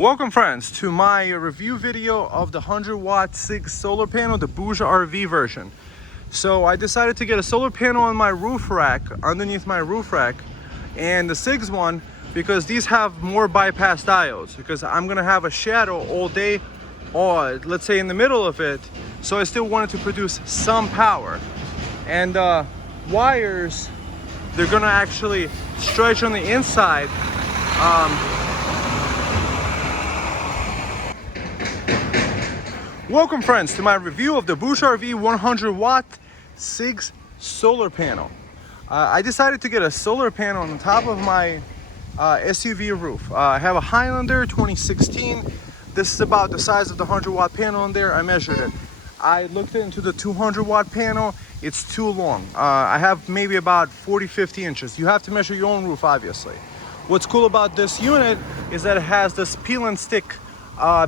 Welcome friends to my review video of the 100-watt CIGS solar panel, the BougeRV version. So I decided to get a solar panel on my roof rack, underneath my roof rack, and the CIGS one because these have more bypass diodes, because I'm gonna have a shadow all day, or let's say in the middle of it, so I still wanted to produce some power. And wires, they're gonna actually stretch on the inside. Welcome friends to my review of the BougeRV 100-watt CIGS solar panel. I decided to get a solar panel on the top of my SUV roof. I have a Highlander 2016. This is about the size of the 100-watt panel in there. I measured it. I looked into the 200-watt panel. It's too long. I have maybe about 40-50 inches. You have to measure your own roof, obviously. What's cool about this unit is that it has this peel and stick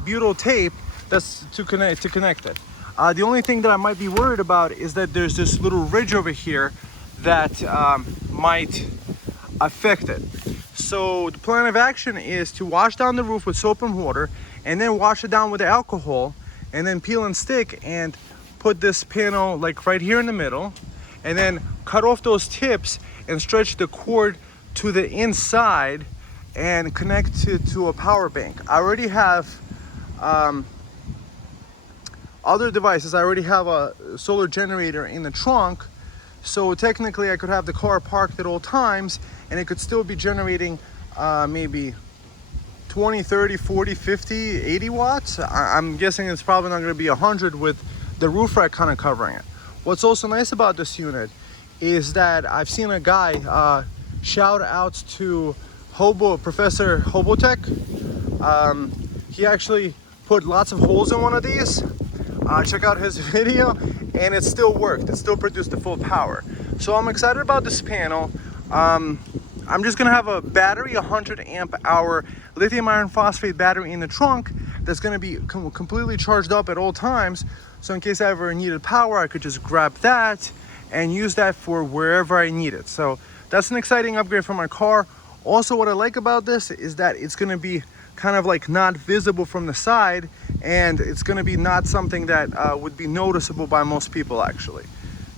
butyl tape that's to connect it. The only thing that I might be worried about is that there's this little ridge over here that might affect it. So the plan of action is to wash down the roof with soap and water, and then wash it down with alcohol, and then peel and stick and put this panel like right here in the middle, and then cut off those tips and stretch the cord to the inside and connect it to a power bank. I already have other devices. I already have a solar generator in the trunk, so technically I could have the car parked at all times and it could still be generating maybe 20, 30, 40, 50, 80 watts. I'm guessing it's probably not going to be 100 with the roof rack kind of covering it. What's also nice about this unit is that I've seen a guy shout out to Professor Hobotech. He actually put lots of holes in one of these. Check out his video, and it still worked. It still produced the full power. So I'm excited about this panel. I'm just gonna have a battery, 100 amp hour lithium iron phosphate battery in the trunk that's gonna be completely charged up at all times. So in case I ever needed power, I could just grab that and use that for wherever I need it. So that's an exciting upgrade for my car. Also, what I like about this is that it's gonna be kind of like not visible from the side, and it's going to be not something that would be noticeable by most people actually.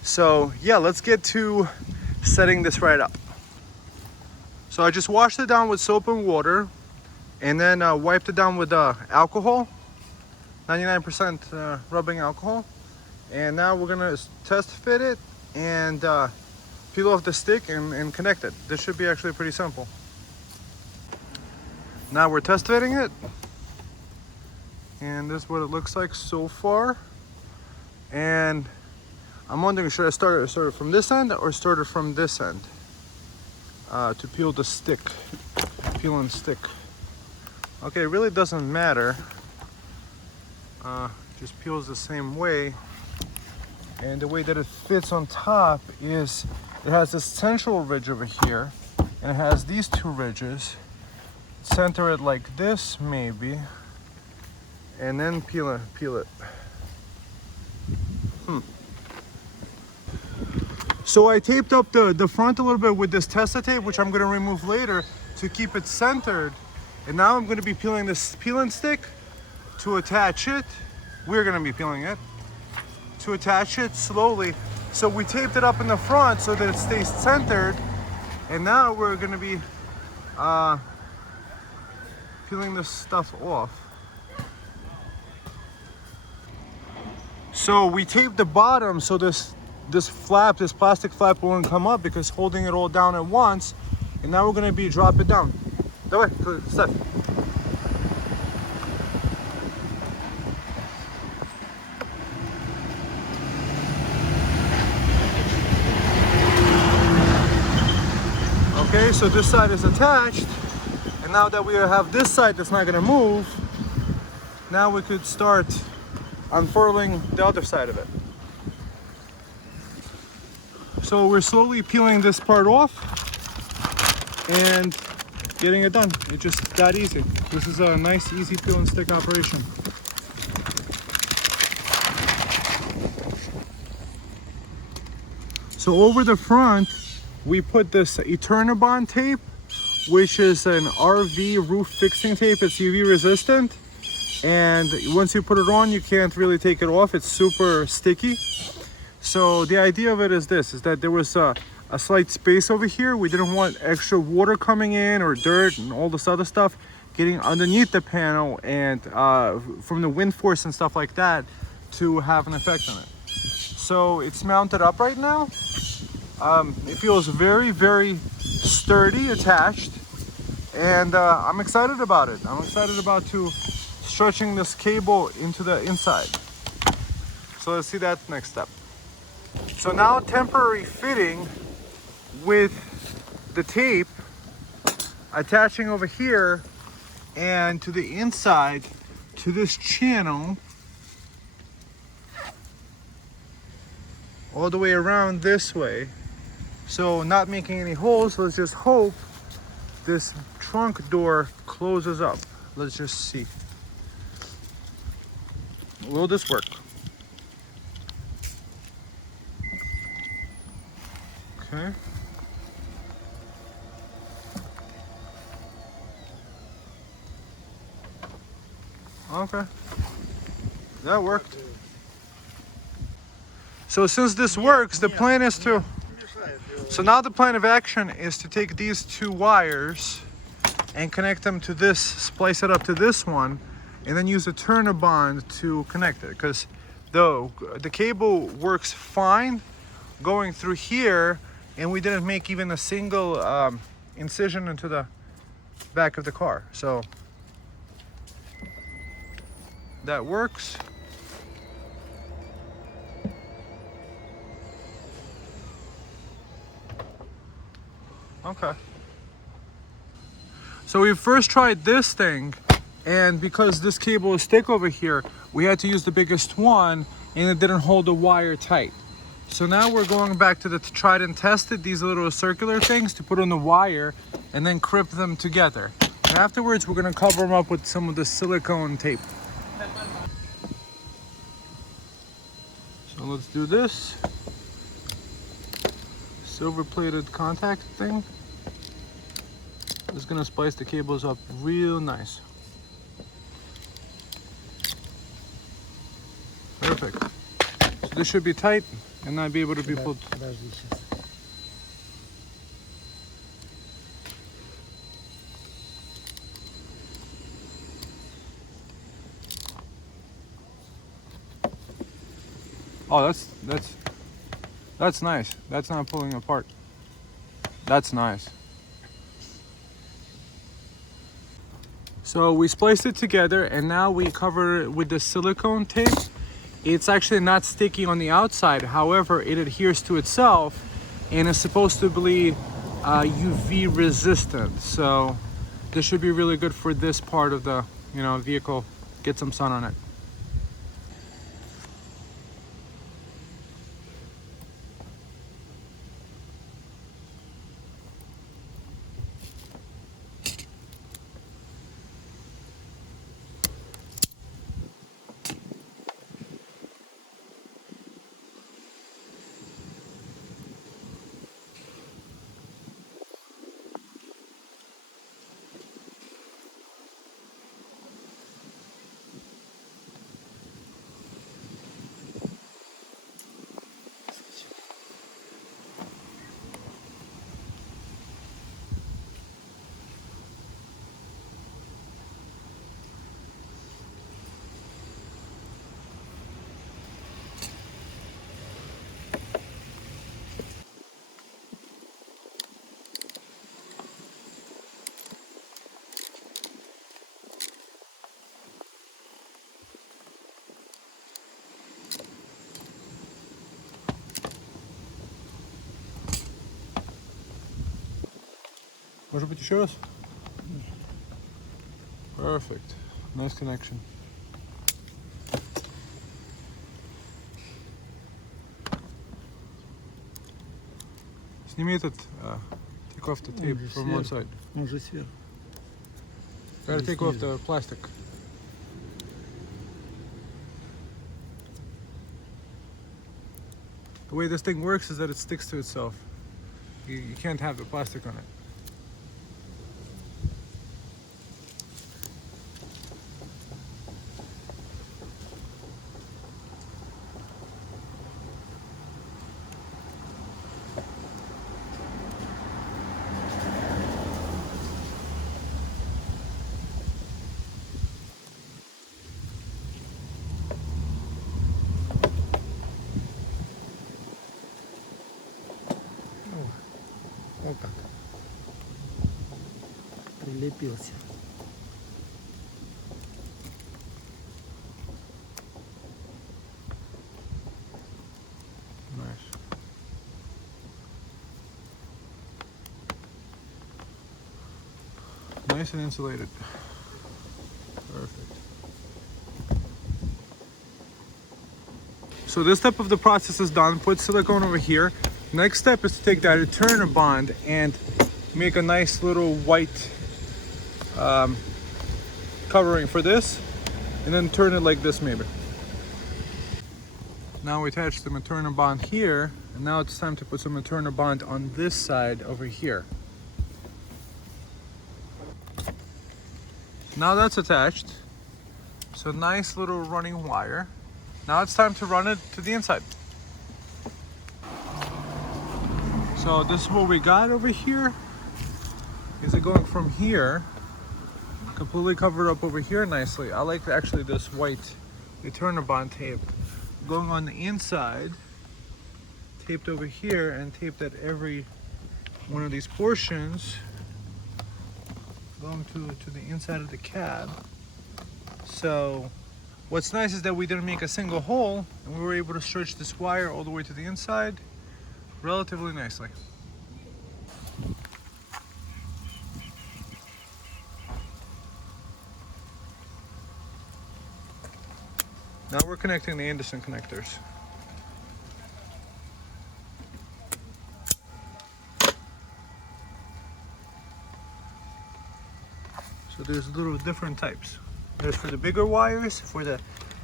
So yeah, let's get to setting this right up. So I just washed it down with soap and water, and then wiped it down with alcohol, 99% rubbing alcohol. And now we're gonna test fit it and peel off the stick and connect it. This should be actually pretty simple. Now we're test fitting it, and this is what it looks like so far. And I'm wondering, should I start it from this end or start it from this end to peel the stick, peel and stick. Okay, it really doesn't matter. Just peels the same way, and the way that it fits on top is it has this central ridge over here, and it has these two ridges. Center it like this maybe, and then peel it. So I taped up the front a little bit with this Testa tape, which I'm going to remove later to keep it centered. And now I'm going to be peeling this peel and stick to attach it. We're going to be peeling it to attach it slowly. So we taped it up in the front so that it stays centered, and now we're going to be peeling this stuff off. So we taped the bottom so this plastic flap won't come up, because holding it all down at once. And now we're going to be drop it down. That way, step. Okay, so this side is attached. And now that we have this side that's not going to move, now we could start unfurling the other side of it. So we're slowly peeling this part off and getting it done. It's just that easy. This is a nice, easy peel and stick operation. So over the front, we put this Eternabond tape which is an RV roof fixing tape. It's UV resistant, and once you put it on, you can't really take it off. It's super sticky. So the idea of it is this, is that there was a slight space over here. We didn't want extra water coming in or dirt and all this other stuff getting underneath the panel, and from the wind force and stuff like that to have an effect on it. So it's mounted up right now. It feels very, very sturdy attached, and I'm excited about it. I'm excited about stretching this cable into the inside. So let's see that next step. So now temporary fitting with the tape attaching over here and to the inside to this channel all the way around this way. So not making any holes. Let's just hope this trunk door closes up. Let's just see. Will this work? Okay. Okay. That worked. So since this works, the plan is to... So now the plan of action is to take these two wires and connect them to this, splice it up to this one, and then use a turner bond to connect it. Because though the cable works fine going through here, and we didn't make even a single incision into the back of the car. So that works. Okay. So we first tried this thing, and because this cable is thick over here, we had to use the biggest one, and it didn't hold the wire tight. So now we're going back to the tried and tested, these little circular things to put on the wire and then clip them together. And afterwards, we're gonna cover them up with some of the silicone tape. So let's do this. Silver plated contact thing. Just gonna splice the cables up real nice. Perfect. So this should be tight and not be able to be pulled. Oh, that's nice. That's not pulling apart. That's nice. So we spliced it together, and now we cover it with the silicone tape. It's actually not sticky on the outside. However, it adheres to itself and is supposed to be UV resistant. So this should be really good for this part of the vehicle. Get some sun on it. Может быть, еще раз? Perfect. Nice connection. Сними этот, take off the tape from one side. Он же сверху. Gotta take off the plastic. The way this thing works is that it sticks to itself. You can't have the plastic on it. зацепился. Nice. Nice and insulated. Perfect. So this step of the process is done. Put silicone over here. Next step is to take that returner bond and make a nice little white covering for this, and then turn it like this maybe. Now we attach the returner bond here, and now it's time to put some returner bond on this side over here. Now that's attached. So nice little running wire. Now it's time to run it to the inside. So this is what we got over here. Is it going from here, completely covered up over here nicely. I like actually this white returner bond tape going on the inside, taped over here and taped at every one of these portions, going to the inside of the cab. So what's nice is that we didn't make a single hole, and we were able to stretch this wire all the way to the inside relatively nicely. Now we're connecting the Anderson connectors. So there's little different types. There's for the bigger wires, for the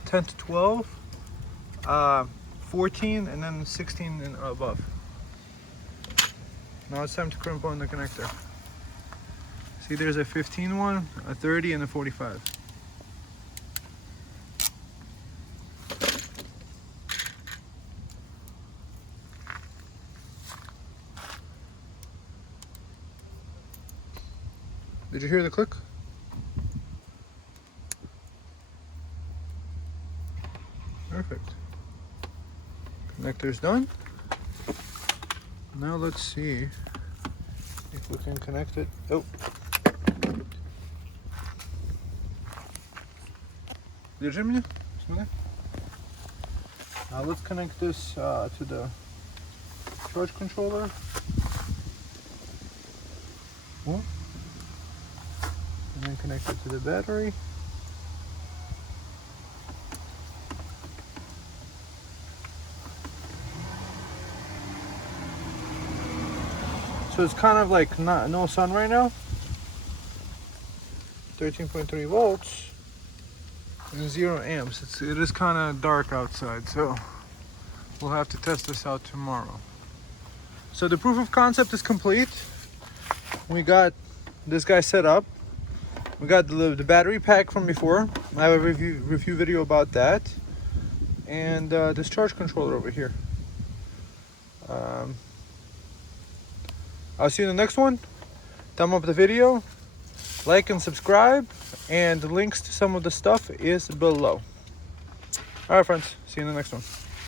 10 to 12, 14, and then 16 and above. Now it's time to crimp on the connector. See, there's a 15 one, a 30, and a 45. Did you hear the click? Perfect. Connector's done. Now let's see if we can connect it. Oh. Держи меня. Смотри. Now let's connect this to the charge controller. Oh. And then connect it to the battery. So it's kind of like no sun right now. 13.3 volts and 0 amps. It is kind of dark outside, so we'll have to test this out tomorrow. So the proof of concept is complete. We got this guy set up. We got the battery pack from before. I have a review video about that. And this charge controller over here. I'll see you in the next one. Thumb up the video, like and subscribe, and the links to some of the stuff is below. All right, friends, see you in the next one.